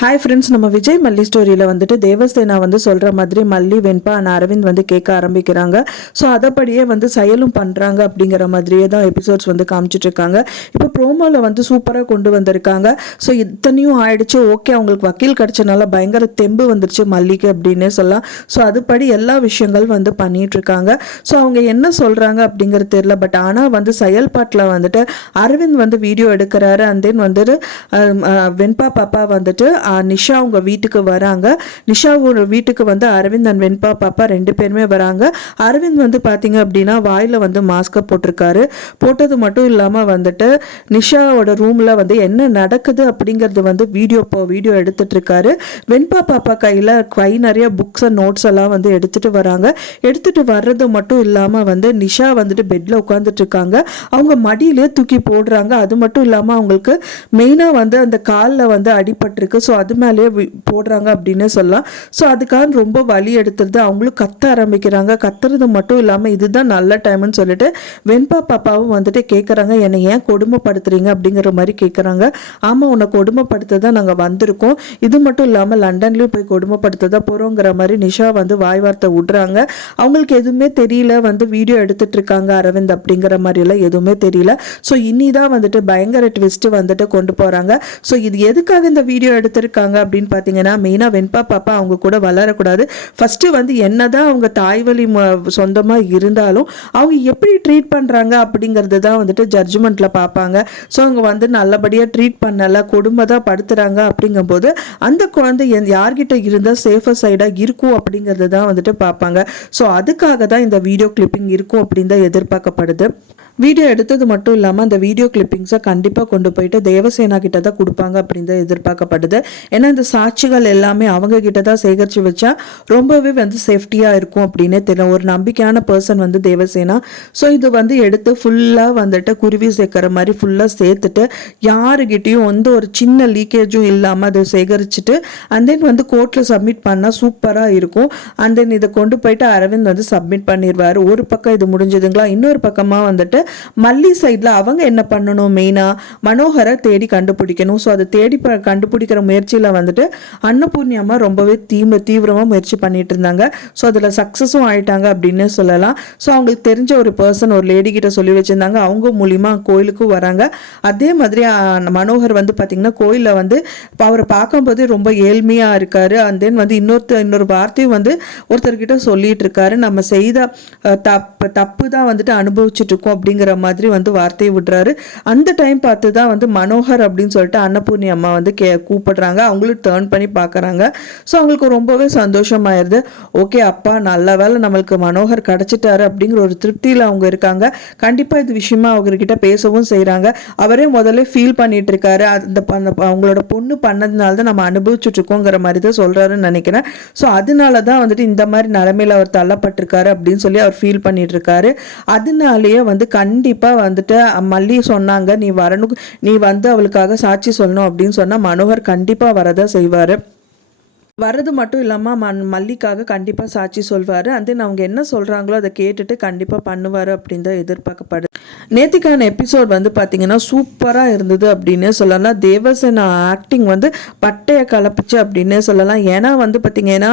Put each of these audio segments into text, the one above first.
Hi friends, நம்ம விஜய் மல்லி ஸ்டோரியில் வந்துட்டு தேவசேனா வந்து சொல்கிற மாதிரி மல்லி வெண்பா அண்ட் அரவிந்த் வந்து கேட்க ஆரம்பிக்கிறாங்க. ஸோ அதைப்படியே வந்து செயலும் பண்ணுறாங்க அப்படிங்கிற மாதிரியே தான் எபிசோட்ஸ் வந்து காமிச்சிட்ருக்காங்க. இப்போ ப்ரோமோவில் வந்து சூப்பராக கொண்டு வந்திருக்காங்க. ஸோ இத்தனையும் ஆயிடுச்சு, ஓகே அவங்களுக்கு வக்கீல் கிடச்சனால பயங்கர தெம்பு வந்துருச்சு மல்லிக்கு அப்படின்னே சொல்லலாம். ஸோ அதுபடி எல்லா விஷயங்கள் வந்து பண்ணிகிட்ருக்காங்க. ஸோ அவங்க என்ன சொல்கிறாங்க அப்படிங்கிறது தெரியல. பட் ஆனால் வந்து செயல்பாட்டில் வந்துட்டு அரவிந்த் வந்து வீடியோ எடுக்கிறாரு. அண்ட் தென் வந்துட்டு வெண்பா பாப்பா வந்துட்டு நிஷா அவங்க வீட்டுக்கு வராங்க. நிஷாவோட வீட்டுக்கு வந்து அரவிந்த் அண்ட் வெண்பா பாப்பா ரெண்டு பேருமே வராங்க. அரவிந்த் வந்து பார்த்தீங்க அப்படின்னா வாயில் வந்து மாஸ்கை போட்டிருக்காரு. போட்டது மட்டும் இல்லாமல் வந்துட்டு நிஷாவோட ரூமில் வந்து என்ன நடக்குது அப்படிங்கிறது வந்து வீடியோ எடுத்துட்டு இருக்காரு. வெண்பா பாப்பா கையில் நிறைய புக்ஸ் அண்ட் நோட்ஸ் எல்லாம் வந்து எடுத்துட்டு வராங்க. எடுத்துட்டு வர்றது மட்டும் இல்லாமல் வந்து நிஷா வந்துட்டு பெட்டில் உட்காந்துட்டு இருக்காங்க. அவங்க மடியிலே தூக்கி போடுறாங்க. அது மட்டும் இல்லாமல் அவங்களுக்கு மெயினாக வந்து அந்த காலில் வந்து அடிபட்டிருக்கு. ஸோ அது மேலேயே போடுறாங்க அப்படின்னு சொல்லலாம். ஸோ அதுக்காக ரொம்ப வலி எடுத்துருது. அவங்களும் கத்த ஆரம்பிக்கிறாங்க. கத்துறது மட்டும் இல்லாமல் இதுதான் நல்ல டைம்னு சொல்லிட்டு வெண்பா பாப்பாவும் வந்துட்டு கேட்குறாங்க, என்னை ஏன் கொடுமைப்படுத்துறீங்க அப்படிங்கிற மாதிரி கேட்குறாங்க. ஆமாம், உன்னை கொடுமைப்படுத்த தான் நாங்கள் வந்திருக்கோம். இது மட்டும் இல்லாமல் லண்டன்லேயும் போய் கொடுமைப்படுத்த தான் போகிறோங்கிற மாதிரி நிஷா வந்து வாய் வார்த்தை விடுறாங்க. அவங்களுக்கு எதுவுமே தெரியல, வந்து வீடியோ எடுத்துட்டு இருக்காங்க அரவிந்த் அப்படிங்கிற மாதிரிலாம் எதுவுமே தெரியல. ஸோ இனிதான் வந்துட்டு பயங்கர ட்விஸ்ட் வந்துட்டு கொண்டு போகிறாங்க. ஸோ இது எதுக்காக இந்த வீடியோ எடுத்திருக்காங்க அப்படின்னு பார்த்தீங்கன்னா, மெயினாக வெண்பா பாப்பா அவங்க கூட வளரக்கூடாது. ஃபஸ்ட்டு வந்து என்னதான் அவங்க தாய்வழி சொந்தமாக இருந்தாலும் அவங்க எப்படி ட்ரீட் பண்ணுறாங்க அப்படிங்கிறது தான் வந்துட்டு ஜட்ஜ்மெண்ட்டில் பார்ப்பாங்க. ஸோ அவங்க வந்து நல்லபடியாக ட்ரீட் பண்ணலை, கொடுமை தான் படுத்துகிறாங்க. அப்படிங்கும்போது அந்த குழந்தை யார்கிட்ட இருந்தால் சேஃபர் சைடாக இருக்கும் அப்படிங்கிறது தான் வந்துட்டு பார்ப்பாங்க. ஸோ அதுக்காக தான் இந்த வீடியோ கிளிப்பிங் இருக்கும் அப்படின்னு தான் எதிர்பார்க்கப்படுது. வீடியோ எடுத்தது மட்டும் இல்லாமல் அந்த வீடியோ கிளிப்பிங்ஸை கண்டிப்பாக கொண்டு போயிட்டு தேவசேனா கிட்ட தான் கொடுப்பாங்க அப்படின்னு தான் எதிர்பார்க்கப்படுது. ஏன்னா இந்த சாட்சிகள் எல்லாமே அவங்க கிட்ட தான் சேகரித்து வச்சா ரொம்பவே வந்து சேஃப்டியாக இருக்கும் அப்படின்னே தெரியும். ஒரு நம்பிக்கையான பர்சன் வந்து தேவசேனா. ஸோ இது வந்து எடுத்து ஃபுல்லாக வந்துட்டு குருவி சேர்க்குற மாதிரி ஃபுல்லாக சேர்த்துட்டு யாருக்கிட்டையும் வந்து ஒரு சின்ன லீக்கேஜும் இல்லாமல் அதை சேகரிச்சுட்டு அண்ட் தென் வந்து கோர்ட்டில் சப்மிட் பண்ணால் சூப்பராக இருக்கும். அண்ட் தென் இதை கொண்டு போயிட்டு அரவிந்த் வந்து சப்மிட் பண்ணிடுவார். ஒரு பக்கம் இது முடிஞ்சதுங்களா, இன்னொரு பக்கமாக வந்துட்டு மல்லி சைடில் அவங்க என்ன பண்ணணும், மெயினாக மனோகரை தேடி கண்டுபிடிக்கணும். ஸோ அதை தேடி கண்டுபிடிக்கிற முயற்சியில் வந்துட்டு அன்னபூர்ணி அம்மா ரொம்பவே தீவிரமாக முயற்சி பண்ணிட்டு இருந்தாங்க. ஸோ அதில் சக்ஸஸும் ஆயிட்டாங்க அப்படின்னு சொல்லலாம். ஸோ அவங்களுக்கு தெரிஞ்ச ஒரு பர்சன் ஒரு லேடி கிட்ட சொல்லி வச்சிருந்தாங்க. அவங்க மூலியமாக கோயிலுக்கும் வராங்க. அதே மாதிரி மனோகர் வந்து பார்த்தீங்கன்னா கோயிலில் வந்து அவரை பார்க்கும்போது ரொம்ப ஏழ்மையாக இருக்காரு. அண்ட் தென் வந்து இன்னொரு வார்த்தையும் வந்து ஒருத்தர்கிட்ட சொல்லிட்டு இருக்காரு, நம்ம செய்த தப்பு தான் வந்துட்டு அனுபவிச்சுட்டு இருக்கோம் அப்படிங்கிற மாதிரி வந்து வார்த்தையை விடுறாரு. அந்த டைம் பார்த்து தான் வந்து மனோகர் அப்படின்னு சொல்லிட்டு அன்னபூர்ணி அம்மா வந்து கூப்பிடுறாங்க. அவங்களும் டேர்ன் பண்ணி பார்க்குறாங்க. ஸோ அவங்களுக்கு ரொம்பவே சந்தோஷமாயிருது. ஓகே, அப்பா நல்ல வேலை நம்மளுக்கு மனோகர் கிடச்சிட்டாரு அப்படிங்கிற ஒரு திருப்தியில் அவங்க இருக்காங்க. கண்டிப்பாக இது விஷயமா அவங்ககிட்ட பேசவும் செய்கிறாங்க. அவரே முதல்ல ஃபீல் பண்ணிட்டு இருக்காரு, அவங்களோட பொண்ணு பண்ணதுனால தான் நம்ம அனுபவிச்சுட்டு இருக்கோங்கிற மாதிரி தான் சொல்கிறாருன்னு நினைக்கிறேன். ஸோ அதனால தான் வந்துட்டு இந்த மாதிரி நிலைமையில் அவர் தள்ளப்பட்டிருக்காரு அப்படின்னு சொல்லி அவர் ஃபீல் பண்ணிட்டு இருக்காரு. அதனாலேயே வந்து கண்டிப்பாக வந்துட்டு மல்லி சொன்னாங்க, நீ வரணும், நீ வந்து அவளுக்காக சாட்சி சொல்லணும் அப்படின்னு சொன்னால் மனோகர் கண்டிப்பாக வரதான் செய்வார். வர்றது மட்டும் இல்லாமல் மல்லிக்காக கண்டிப்பாக சாட்சி சொல்வார். அண்ட் தென் அவங்க என்ன சொல்கிறாங்களோ அதை கேட்டுட்டு கண்டிப்பாக பண்ணுவார் அப்படின்னு தான் எதிர்பார்க்கப்படுது. நேத்திக்கான எபிசோட் வந்து பார்த்தீங்கன்னா சூப்பராக இருந்தது அப்படின்னே சொல்லலாம். தேவசேனா ஆக்டிங் வந்து பட்டையை கலப்பிச்சு அப்படின்னே சொல்லலாம். ஏன்னா வந்து பார்த்தீங்கன்னா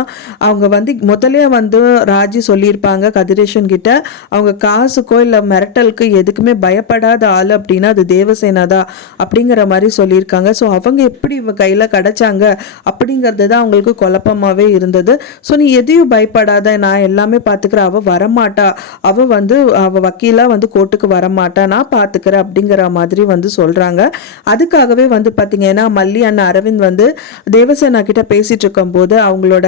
அவங்க வந்து முதலே வந்து ராஜி சொல்லியிருப்பாங்க கதிரேஷன் கிட்ட, அவங்க காசுக்கோ இல்லை மிரட்டலுக்கு எதுக்குமே பயப்படாத ஆள் அப்படின்னா அது தேவசேனா தான் அப்படிங்கிற மாதிரி சொல்லியிருக்காங்க. ஸோ அவங்க எப்படி இவ கையில் கிடச்சாங்க அப்படிங்கிறது தான் அவங்களுக்கு குழப்பமாவே இருந்தது. ஸோ நீ எதையும் பயப்படாத, நான் எல்லாமே பார்த்துக்கிறேன், அவள் வரமாட்டா, அவள் வந்து அவள் வக்கீலாக வந்து கோர்ட்டுக்கு வரமாட்டா, நான் பார்த்துக்கிறேன் அப்படிங்கிற மாதிரி வந்து சொல்கிறாங்க. அதுக்காகவே வந்து பார்த்தீங்கன்னா மல்லி அண்ணன் அரவிந்த் வந்து தேவசேனா கிட்ட பேசிட்டு இருக்கும்போது அவங்களோட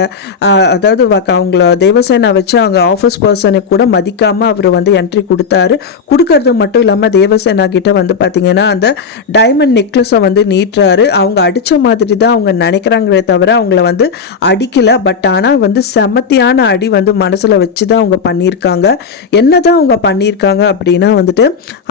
அதாவது அவங்கள தேவசேனா வச்சு அவங்க ஆஃபீஸ் பர்சனுக்கு கூட மதிக்காமல் அவர் வந்து என்ட்ரி கொடுக்கறது மட்டும் இல்லாமல் தேவசேனா கிட்ட வந்து பார்த்தீங்கன்னா அந்த டைமண்ட் நெக்லஸை வந்து நீட்டுறாரு. அவங்க அடித்த மாதிரி தான் அவங்க நினைக்கிறாங்களே தவிர அவங்கள வந்து அடிக்கல. பட் ஆனால் வந்து செமத்தியான அடி வந்து மனசில் வச்சு தான் அவங்க பண்ணியிருக்காங்க. என்னதான் அவங்க பண்ணியிருக்காங்க அப்படின்னா வந்துட்டு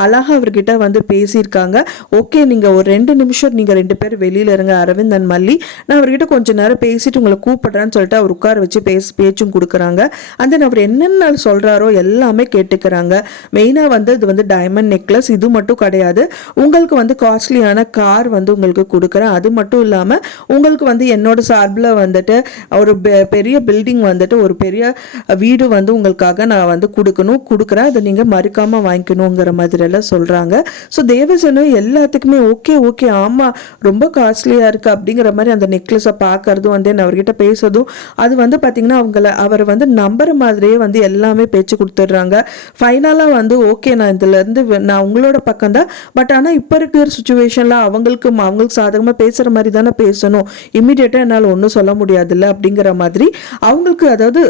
அழகாக அவர்கிட்ட வந்து பேசியிருக்காங்க. ஓகே, நீங்கள் ஒரு 2 நிமிஷம் நீங்கள் 2 பேர் வெளியில் இருங்க அரவிந்த் அண்ட் மல்லி, நான் அவர்கிட்ட கொஞ்சம் நேரம் பேசிட்டு உங்களை கூப்பிடுறேன்னு சொல்லிட்டு அவர் உட்கார வச்சு பேச்சும் கொடுக்குறாங்க. அந்த அவர் என்னென்ன சொல்கிறாரோ எல்லாமே கேட்டுக்கிறாங்க. மெயினாக வந்து இது வந்து டைமண்ட் நெக்லஸ், இது மட்டும் கிடையாது, உங்களுக்கு வந்து காஸ்ட்லியான கார் வந்து உங்களுக்கு கொடுக்குறேன். அது மட்டும் இல்லாமல் உங்களுக்கு வந்து என்னோட சார்பில் வந்துட்டு ஒரு பெரிய பில்டிங் வந்துட்டு ஒரு பெரிய வீடு வந்து உங்களுக்காக நான் வந்து கொடுக்குறேன், அதை நீங்கள் மறுக்காமல் வாங்கிக்கணுங்கிற மாதிரியெல்லாம் சொல்கிறாங்க. ஸோ தேவசேனா எல்லாத்துக்குமே ஓகே ஓகே ஆமாம் ரொம்ப காஸ்ட்லியாக இருக்குது அப்படிங்கிற மாதிரி அந்த நெக்லஸை பார்க்கறதும் வந்து அவர்கிட்ட பேசுறதும் அது வந்து பார்த்திங்கன்னா அவர் வந்து நம்புற மாதிரியே வந்து எல்லாமே பேச்சு கொடுத்துட்றாங்க. ஃபைனலாக வந்து ஓகே நான் இதுலேருந்து நான் உங்களோட பக்கம் தான், பட் ஆனால் இப்போ இருக்கிற சுச்சுவேஷனில் அவங்களுக்கு சாதகமாக பேசுகிற மாதிரி தானே பேசணும், இம்மிடியேட்டாக என்னால் ஒன்றும் சொல்ல முடியாதுல்ல அப்படிங்கிற மாதிரி அவங்களுக்கு, அதாவது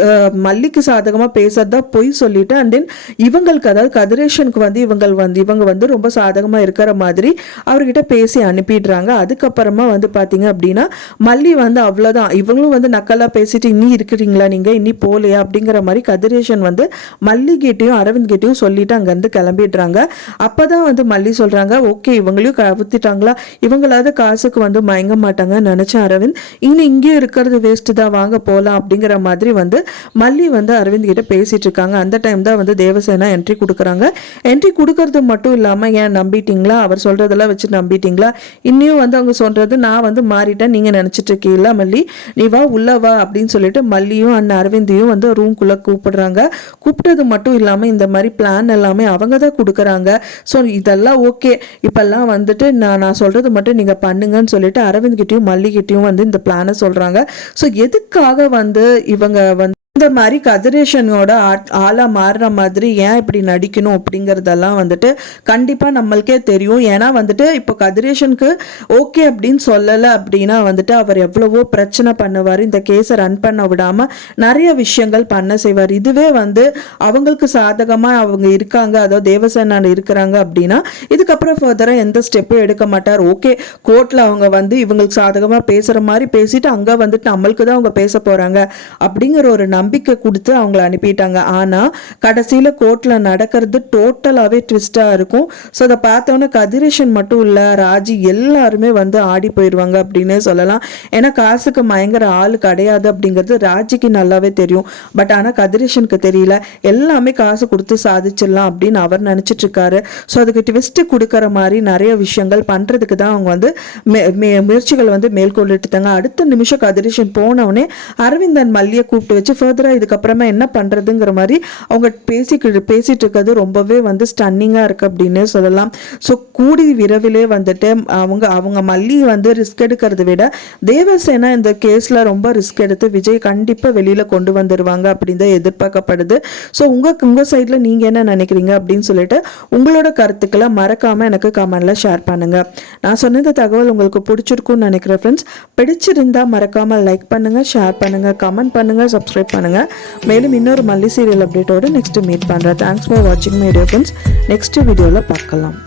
மல்லிக்கு சாதகமாக பேசுறதா பொய் சொல்லிட்டு அண்ட் தென் இவங்களுக்கு, அதாவது கதிரேஷனுக்கு வந்து இவங்க வந்து ரொம்ப சாதகமாக இருக்கிற மாதிரி அவர்கிட்ட பேசி அனுப்பிடுறாங்க. அதுக்கப்புறமா வந்து பார்த்தீங்க அப்படின்னா மல்லி வந்து அவ்வளோதான், இவங்களும் வந்து நக்கலாக பேசிட்டு இன்னி இருக்கிறீங்களா நீங்கள் இன்னி போலையா அப்படிங்கிற மாதிரி கதிரேஷன் வந்து மல்லி கிட்டையும் அரவிந்த் கிட்டையும் சொல்லிட்டு அங்கேருந்து கிளம்பிடுறாங்க. அப்போதான் வந்து மல்லி சொல்கிறாங்க ஓகே இவங்களையும் கவுத்திட்டாங்களா, இவங்களாவது காசுக்கு வந்து மயங்க மாட்டாங்கன்னு நினச்சேன் அரவிந்த், இங்கேயும் இருக்கிறது வேஸ்ட்டு தான், வாங்க போகலாம் அப்படிங்கிற மாதிரி வந்து மல்லி வந்து அரவிந்த் கிட்ட பேசிட்டு இருக்காங்க. அந்த டைம் தான் வந்து தேவசேனா என்ட்ரி கொடுக்குறாங்க. என்ட்ரி கொடுக்கறது மட்டும் இல்லாமல் ஏன் நம்பிட்டீங்களா, அவர் சொல்றதெல்லாம் வச்சு நம்பிட்டீங்களா, இன்னும் வந்து அவங்க சொல்றது நான் வந்து மாறிட்டேன் நீங்க நினைச்சிட்டு இருக்கீங்களா மல்லி, நீ வா உள்ள வா அப்படின்னு சொல்லிட்டு மல்லியும் அண்ணன் அரவிந்தையும் வந்து ரூம்குள்ள கூப்பிடுறாங்க. கூப்பிட்டது மட்டும் இல்லாமல் இந்த மாதிரி பிளான் எல்லாமே அவங்க தான் கொடுக்குறாங்க. ஸோ இதெல்லாம் ஓகே, இப்பெல்லாம் வந்துட்டு நான் சொல்றது மட்டும் நீங்க பண்ணுங்கன்னு சொல்லிட்டு அரவிந்த் கிட்டையும் மல்லி கிட்டையும் வந்து இந்த பிளானை சொல்றாங்க. ஸோ எதுக்காக வந்து இவங்க வந்து இந்த மாதிரி கதிரேஷனோட ஆளா மாறுற மாதிரி ஏன் இப்படி நடிக்கணும் அப்படிங்கிறதெல்லாம் வந்துட்டு கண்டிப்பாக நம்மளுக்கே தெரியும். ஏன்னா வந்துட்டு இப்போ கதிரேஷனுக்கு ஓகே அப்படின்னு சொல்லலை அப்படின்னா வந்துட்டு அவர் எவ்வளவோ பிரச்சனை பண்ணுவார், இந்த கேஸை ரன் பண்ண விடாமல் நிறைய விஷயங்கள் பண்ண செய்வார். இதுவே வந்து அவங்களுக்கு சாதகமாக அவங்க இருக்காங்க, அதாவது தேவசேனா இருக்கிறாங்க அப்படின்னா இதுக்கப்புறம் ஃபர்தராக எந்த ஸ்டெப்பும் எடுக்க மாட்டார். ஓகே கோர்ட்டில் அவங்க வந்து இவங்களுக்கு சாதகமாக பேசுகிற மாதிரி பேசிட்டு அங்கே வந்துட்டு நம்மளுக்கு தான் அவங்க பேச போகிறாங்க அப்படிங்கிற ஒரு நம்பிக்கை கொடுத்து அவங்கள அனுப்பிட்டாங்க. ஆனால் கடைசியில் கோர்ட்டில் நடக்கிறது டோட்டலாகவே ட்விஸ்டாக இருக்கும். ஸோ அதை பார்த்தோன்னே கதிரேஷன் மட்டும் இல்லை ராஜி எல்லாருமே வந்து ஆடி போயிடுவாங்க அப்படின்னே சொல்லலாம். ஏன்னா காசுக்கு மயங்கிற ஆள் கிடையாது அப்படிங்கிறது ராஜிக்கு நல்லாவே தெரியும். பட் ஆனால் கதிரேஷனுக்கு தெரியல, எல்லாமே காசு கொடுத்து சாதிச்சிடலாம் அப்படின்னு அவர் நினச்சிட்டு இருக்காரு. ஸோ அதுக்கு ட்விஸ்ட்டு கொடுக்குற மாதிரி நிறைய விஷயங்கள் பண்ணுறதுக்கு தான் அவங்க வந்து முயற்சிகள் வந்து மேற்கொள்ளிட்டுட்டாங்க. அடுத்த நிமிஷம் கதிரேஷன் போனவனே அரவிந்தன் மல்லியை கூப்பிட்டு வச்சு ஃபர்தராக இதுக்கப்புறமா என்ன பண்ணுறதுங்கிற மாதிரி அவங்க பேசிட்டு இருக்கிறது ரொம்பவே வந்து ஸ்டன்னிங்காக இருக்குது அப்படின்னு சொல்லலாம். ஸோ கூடி விரைவிலே வந்துட்டு அவங்க மல்லி வந்து ரிஸ்க் எடுக்கிறத விட தேவசேனா இந்த கேஸில் ரொம்ப ரிஸ்க் எடுத்து விஜய் கண்டிப்பாக வெளியில் கொண்டு வந்துடுவாங்க அப்படின்னு தான் எதிர்பார்க்கப்படுது. ஸோ உங்கள் சைடில் நீங்கள் என்ன நினைக்கிறீங்க அப்படின்னு சொல்லிட்டு உங்களோட கருத்துக்களை மறக்காமல் எனக்கு கமெண்டில் ஷேர் பண்ணுங்கள். நான் சொன்ன தகவல் உங்களுக்கு பிடிச்சிருக்குன்னு நினைக்கிறேன் ஃப்ரெண்ட்ஸ். பிடிச்சிருந்தா மறக்காமல் லைக் பண்ணுங்கள், ஷேர் பண்ணுங்கள், கமெண்ட் பண்ணுங்கள், சப்ஸ்கிரைப் பண்ணுங்கள். மேலும் இன்னொரு மல்லி சீரியல் அப்டேட்டோடு நெக்ஸ்ட் மீட் பண்ணுறேன். தேங்க்ஸ் ஃபார் வாட்சிங் மை வீடியோ ஃப்ரெண்ட்ஸ். நெக்ஸ்ட் வீடியோவில் பார்க்கலாம்.